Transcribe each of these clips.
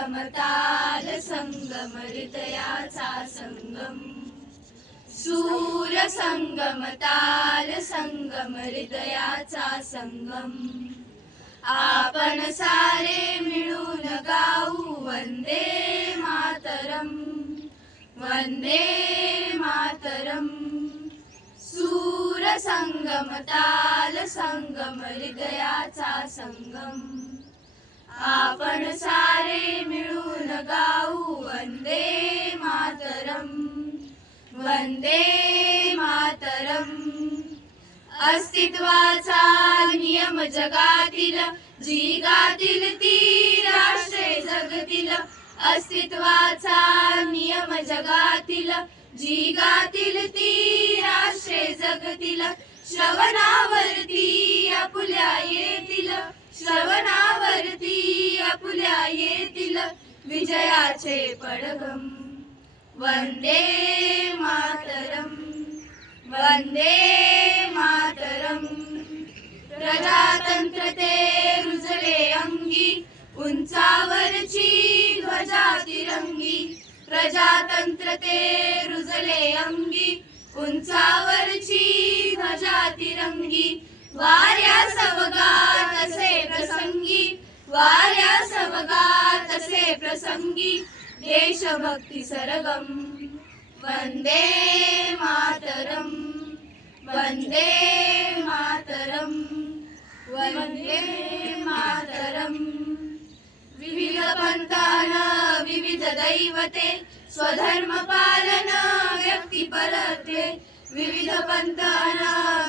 संगमताल संगम हृदयाचा संगम सूर संगमताल संगम हृदयाचा संगम आपण सारे मिळून गाऊ वंदे मातरम वंदे मातरम सूर संगमताल संगम हृदयाचा संगम आपण सारे मिळून गाऊ वंदे मातरम वंदे मातरम अस्तित्वाचा नियम जगातील जी गातील ती राष्ट्रे जगतील अस्तित्वाचा नियम जगातील जी गातील ती राष्ट्रे जगतील श्रवणावरती आपुल्या येतील श्रवणावरती आपुल्या येतील विजयाचे पडगम वंदे मातरम वंदे मातरम प्रजातंत्र ते रुजले अंगी उंचावरची ध्वजा तिरंगी प्रजातंत्र ते रुजले अंगी उंचावरची ध्वजा तिरंगी वाऱ्यास अवघात असे प्रसंगी वाऱ्यास अवघात असे प्रसंगी देशभक्ती सरगम वंदे मातरम वंदे मातरम वंदे मातरम विविध पंथान विविध दैवते स्वधर्म पालन व्यक्ती परत्वे विविध पंथान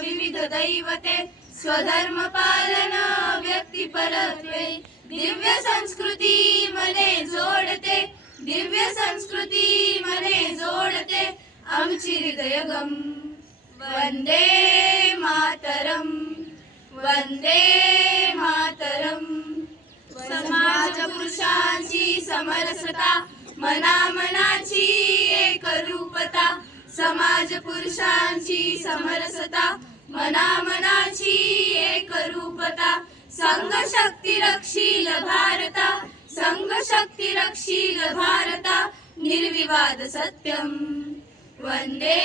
विविध दैवते स्वधर्म पालन व्यक्ती परत्वे दिव्य संस्कृती मने जोडते दिव्य संस्कृती मने जोडते आमची हृदयगम वंदे मातरम वंदे मातरम समाज पुरुषांची समरसता मनामनाची एकरूपता समाज पुरुषांची समरसता मनामनाची एकरूपता संघ शक्ती रक्षील भारता संघ शक्ती रक्षील भारता निर्विवाद सत्यम वंदे